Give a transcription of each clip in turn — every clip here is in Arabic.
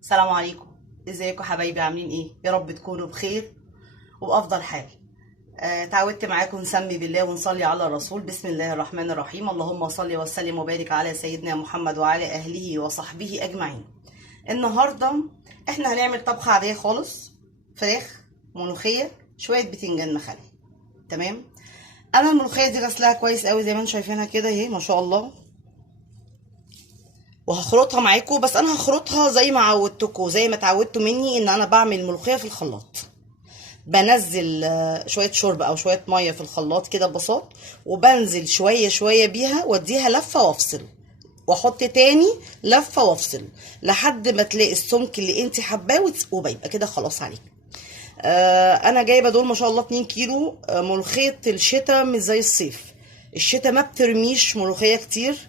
السلام عليكم. ازيكم حبايبي؟ عاملين ايه؟ يا رب تكونوا بخير وبافضل حال. تعودت معاكم نسمي بالله ونصلي على الرسول. بسم الله الرحمن الرحيم. اللهم صل وسلم وبارك على سيدنا محمد وعلى اهله وصحبه اجمعين. النهارده احنا هنعمل طبخه عاديه خالص، فراخ، ملوخيه، شويه بتنجان مخلي. تمام. انا الملوخيه دي غسلها كويس قوي زي ما انتم شايفينها كده اهي ما شاء الله، وهخرطها معاكم. بس انا هخرطها زي ما عودتكم، زي ما اتعودتوا مني ان انا بعمل الملوخيه في الخلاط. بنزل شويه شوربه او شويه ميه في الخلاط كده ببساط، وبنزل شويه شويه بيها واديها لفه وافصل، واحط تاني لفه وافصل لحد ما تلاقي السمك اللي انت حباه، وبيبقى كده خلاص عليك. انا جايبه دول ما شاء الله 2 كيلو. ملوخيه الشتاء مش زي الصيف. الشتاء ما بترميش ملوخيه كتير.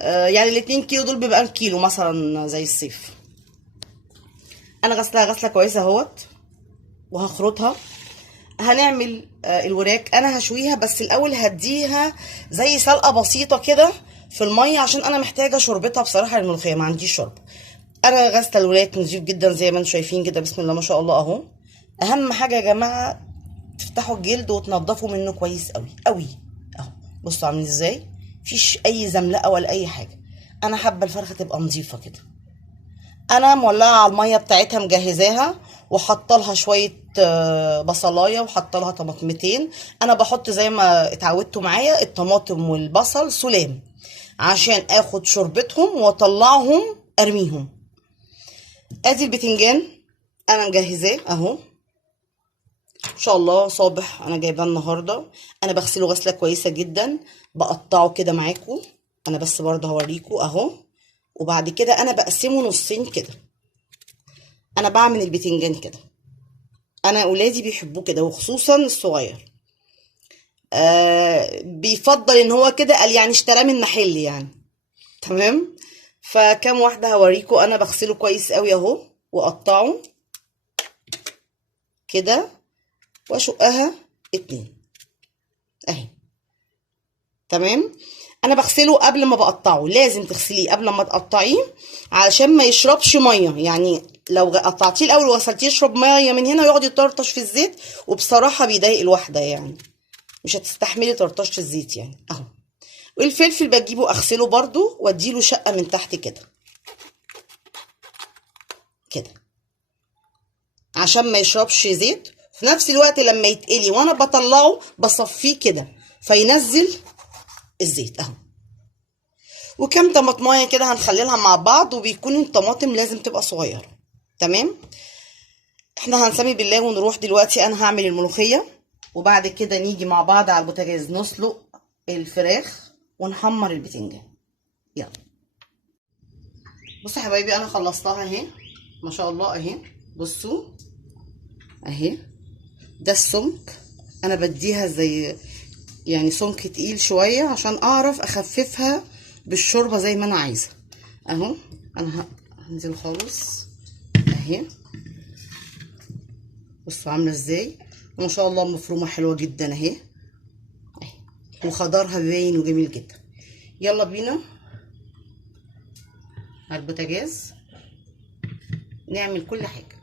يعني الاتنين كيلو دول بيبقى كيلو مثلا زي الصيف. انا غسلها غسله كويسه اهوت، وهخرطها. هنعمل الوراك. انا هشويها بس الاول هديها زي سلقه بسيطه كده في الميه، عشان انا محتاجه شوربتها بصراحه للملوخيه، ما عنديش شوربه. انا غاسله الوراك نضيف جدا زي ما انتم شايفين كده، بسم الله ما شاء الله اهو. اهم حاجه يا جماعه تفتحوا الجلد وتنضفوا منه كويس قوي قوي اهو. بصوا عامل ازاي، مفيش اي زملقه ولا اي حاجه. انا حابه الفرخه تبقى نظيفه كده. انا مولعه على الميه بتاعتها مجهزاها، وحاطه لها شويه بصلايه، وحاطه لها طماطمتين. انا بحط زي ما اتعودتوا معايا الطماطم والبصل سلام، عشان اخد شوربتهم واطلعهم ارميهم. ادي البتنجان انا مجهزاه اهو، ان شاء الله صابح انا جايباه النهارده. انا بغسله غسله كويسه جدا، بقطعه كده معاكم. انا بس برضه هوريكم اهو. وبعد كده انا بقسمه نصين كده. انا بعمل البتنجان كده، انا اولادي بيحبوه كده وخصوصا الصغير. بيفضل ان هو كده، قال يعني اشتراه من محل يعني. تمام. فكام واحده هوريكم. انا بغسله كويس قوي اهو، واقطعه كده، واشقها 2 اهي. تمام. انا بغسله قبل ما بقطعه، لازم تغسليه قبل ما تقطعيه علشان ما يشربش ميه. يعني لو قطعتيه الاول وغسلتيه يشرب ميه من هنا ويقعد يطرطش في الزيت، وبصراحه بيضايق الواحده يعني، مش هتستحملي طرطشه الزيت يعني اهو. والفلفل بجيبه اغسله برضو واديله شقه من تحت كده كده، عشان ما يشربش زيت. في نفس الوقت لما يتقلي وانا بطلعه بصفيه كده فينزل الزيت اهو. وكام طماطمايه كده هنخليلها مع بعض، وبيكون الطماطم لازم تبقى صغيره. تمام. احنا هنسمي بالله ونروح دلوقتي. انا هعمل الملوخيه، وبعد كده نيجي مع بعض على البوتاجاز نسلق الفراخ ونحمر البتنجان. يلا. بصوا يا حبايبي، انا خلصتها اهي ما شاء الله اهي. بصوا اهي، ده السمك. انا بديها زي يعني سمك تقيل شويه عشان اعرف اخففها بالشوربه زي ما انا عايزه اهو. انا هنزل خالص اهي. بصوا عامله ازاي، ما شاء الله مفرومه حلوه جدا اهي اهي، وخضارها باين وجميل جدا. يلا بينا على البوتاجاز نعمل كل حاجه.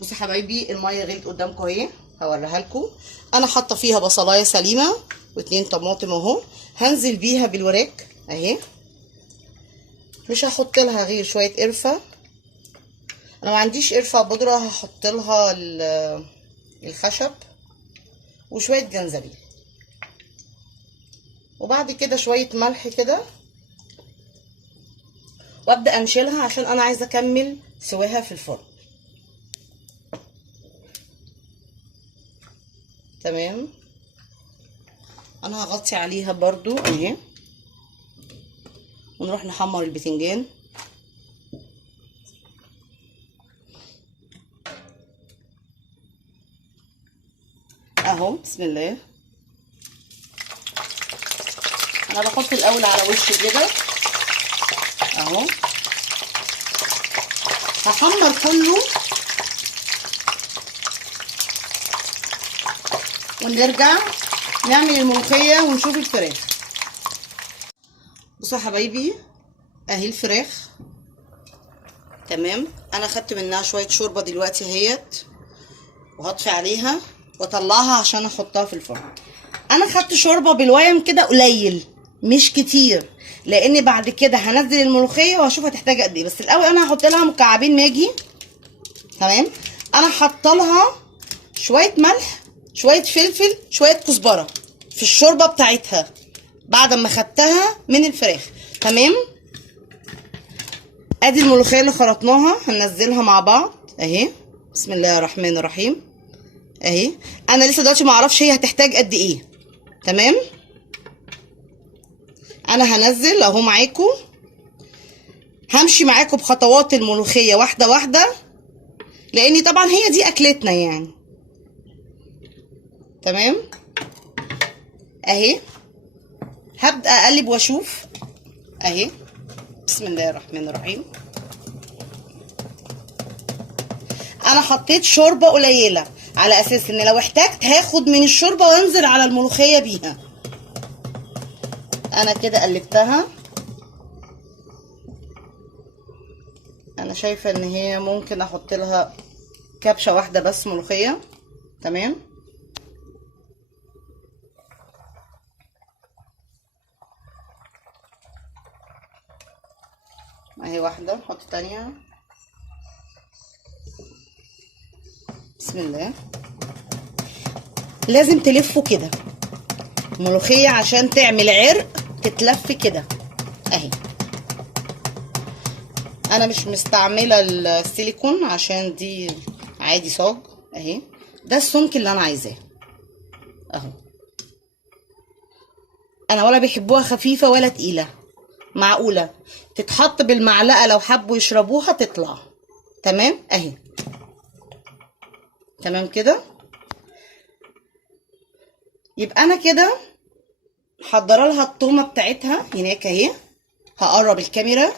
بصوا يا حبايبي، الميه غليت قدامكم اهي، هوريها لكم. انا حاطه فيها بصلايه سليمه و2 طماطم اهو. هنزل بيها بالوراك اهي. مش هحط لها غير شويه قرفه. انا ما عنديش قرفه بودره، هحط لها الخشب وشويه جنزبيل، وبعد كده شويه ملح كده، وابدا انشلها عشان انا عايزه اكمل سواها في الفرن. تمام. انا هغطي عليها برضو اهي، ونروح نحمر البتنجان اهو. بسم الله. انا بحط الاول على وش كده اهو، هحمر كله ونرجع نعمل الملوخيه ونشوف الفراخ. بصوا يا حبايبي اهي الفراخ تمام. انا خدت منها شويه شوربه دلوقتي اهيت، وهطفي عليها واطلعها عشان احطها في الفرن. انا خدت شوربه بالويم كده قليل مش كتير، لان بعد كده هنزل الملوخيه وهشوف هتحتاج قد ايه. بس الاول انا هحط لها مكعبين ماجي. تمام. انا حاطه لها شويه ملح، شويه فلفل، شويه كزبره في الشوربه بتاعتها بعد ما خدتها من الفراخ. تمام. ادي الملوخيه اللي خلطناها هننزلها مع بعض اهي. بسم الله الرحمن الرحيم اهي. انا لسه دلوقتي ما اعرفش هي هتحتاج قد ايه. تمام. انا هنزل اهو معاكم، همشي معاكم بخطوات الملوخيه واحده واحده، لاني طبعا هي دي اكلتنا يعني. تمام اهي. هبدا اقلب واشوف اهي. بسم الله الرحمن الرحيم. انا حطيت شوربه قليله على اساس ان لو احتجت هاخد من الشوربه وانزل على الملوخيه بيها. انا كده قلبتها. انا شايفه ان هي ممكن احط لها كبشه واحده بس ملوخيه. تمام. اهي واحده، نحط تانية. بسم الله. لازم تلفوا كده الملوخيه عشان تعمل عرق، تتلف كده اهي. انا مش مستعمله السيليكون عشان دي عادي صاج اهي. ده السمك اللي انا عايزاه اهو. انا ولا بيحبوها خفيفه ولا تقيله، معقوله تتحط بالمعلقه لو حبوا يشربوها تطلع. تمام اهي. تمام كده. يبقى انا كده محضره لها التومه بتاعتها هناك اهي. هقرب الكاميرا.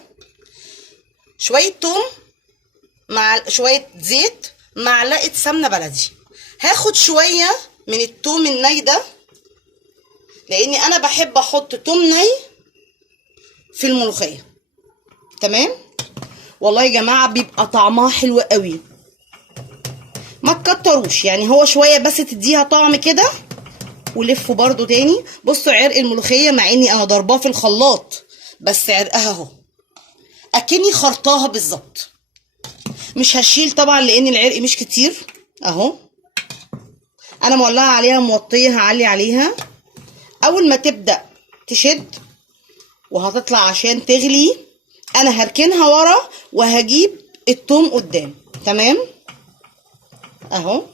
شويه توم مع شويه زيت، معلقه سمنه بلدي. هاخد شويه من التوم الني ده لاني انا بحب احط توم ني في الملوخيه. تمام. والله يا جماعه بيبقى طعمها حلو قوي. ما تكتروش يعني، هو شويه بس تديها طعم كده. ولفوا برضو تاني. بصوا عرق الملوخيه، مع اني انا ضرباه في الخلاط بس عرقها اهو اكني خرطاها بالظبط. مش هشيل طبعا لان العرق مش كتير اهو. انا مولعه عليها موطيه، هعلي عليها. اول ما تبدا تشد وهتطلع عشان تغلي انا هركنها ورا وهجيب التوم قدام. تمام اهو.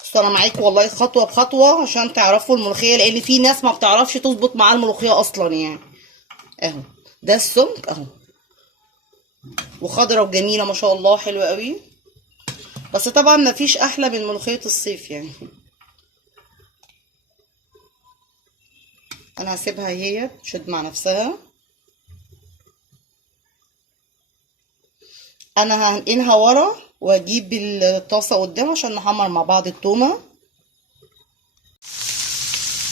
بس انا معاكم والله خطوه بخطوه عشان تعرفوا الملوخيه، لان في ناس ما بتعرفش تظبط معاه الملوخيه اصلا يعني. اهو ده السمك اهو، وخضره وجميله ما شاء الله، حلوه قوي. بس طبعا ما فيش احلى من ملوخيه الصيف يعني. انا هسيبها هي تشد مع نفسها. انا هنقلها ورا واجيب الطاسه قدام عشان نحمر مع بعض التومه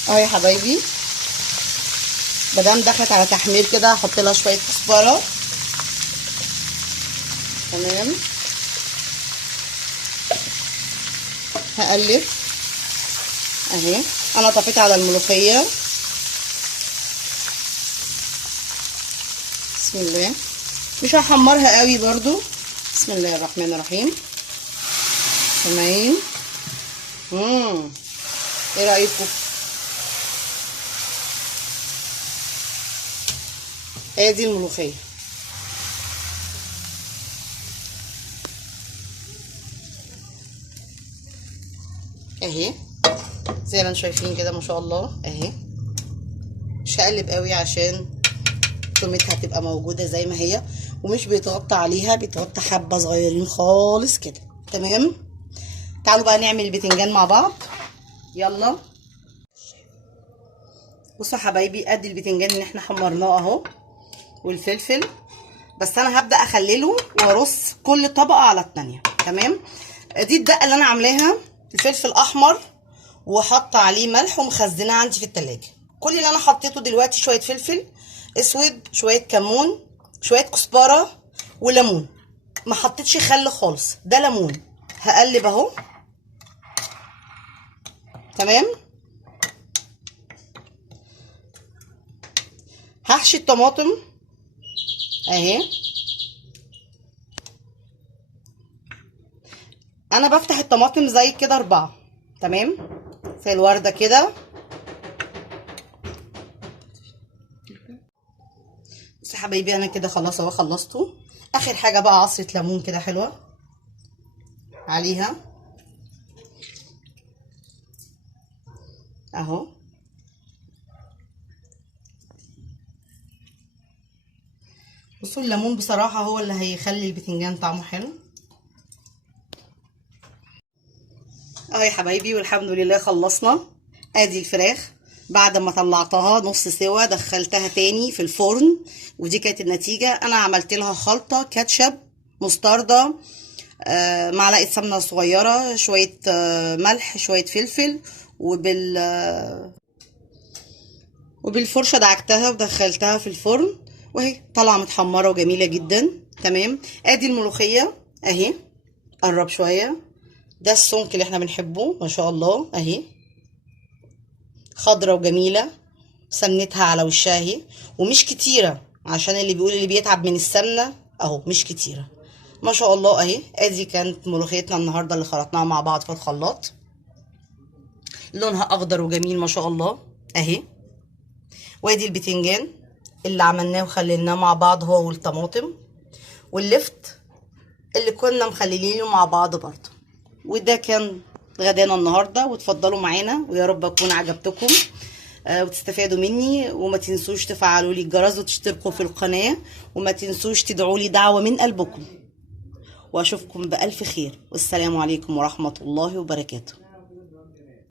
اهو يا حبايبي. مادام دخلت على تحمير كده هحط لها شويه كزبره. تمام. هقلب اهي. انا طفيت على الملوخيه. بسم الله. مش هحمرها قوي برضو. بسم الله الرحمن الرحيم. تمام. ايه رايكم؟ ادي الملوخيه اهي زي ما انتم شايفين كده ما شاء الله اهي. مش هقلب قوي عشان تومتها تبقى موجوده زي ما هي، ومش بيتغطى عليها، بيتغطى حبه صغيرين خالص كده. تمام. تعالوا بقى نعمل البتنجان مع بعض. يلا بصوا يا حبايبي، ادي البتنجان اللي احنا حمرناه اهو والفلفل. بس انا هبدا اخلله وارص كل طبقه على الثانيه. تمام. دي الدقه اللي انا عاملاها. الفلفل احمر وحاطه عليه ملح ومخزناه عندي في التلاجة. كل اللي انا حطيته دلوقتي شويه فلفل اسود، شويه كمون، شويه كزبره وليمون. ما حطيتش خل خالص، ده ليمون. هقلب اهو. تمام. هحشي الطماطم اهي. انا بفتح الطماطم زي كده 4. تمام، زي الوردة كده. بس يا حبايبي انا كده خلاص اهو خلصته. اخر حاجة بقى عصرة ليمون كده حلوة عليها اهو. بصوا الليمون بصراحة هو اللي هيخلي البتنجان طعمه حلو اهو يا حبايبي. والحمد لله خلصنا. ادي الفراخ بعد ما طلعتها نص سوا دخلتها تاني في الفرن، ودي كانت النتيجة. انا عملت لها خلطة كاتشب، مستردة، معلقة سمنة صغيرة، شوية ملح، شوية فلفل، وبالفرشة دعكتها ودخلتها في الفرن، وهي طالعة متحمرة وجميلة جدا. تمام. ادي الملوخية اهي، قرب شوية. ده السمك اللي احنا بنحبه ما شاء الله اهي، خضرة وجميلة، سمنتها على وشها اهي، ومش كتيرة عشان اللي بيقول اللي بيتعب من السمنة اهو، مش كتيرة ما شاء الله اهي. ادي كانت ملوخيتنا النهاردة اللي خلطناها مع بعض في الخلاط، لونها اخضر وجميل ما شاء الله اهي. وادي البتنجان اللي عملناه وخليناه مع بعض هو والطماطم واللفت اللي كنا مخليينه مع بعض برضه. وده كان غدانا النهارده، وتفضلوا معانا ويا رب اكون عجبتكم وتستفادوا مني. وما تنسوش تفعلوا لي الجرس وتشتركوا في القناه، وما تنسوش تدعوا لي دعوه من قلبكم. واشوفكم بألف خير، والسلام عليكم ورحمه الله وبركاته.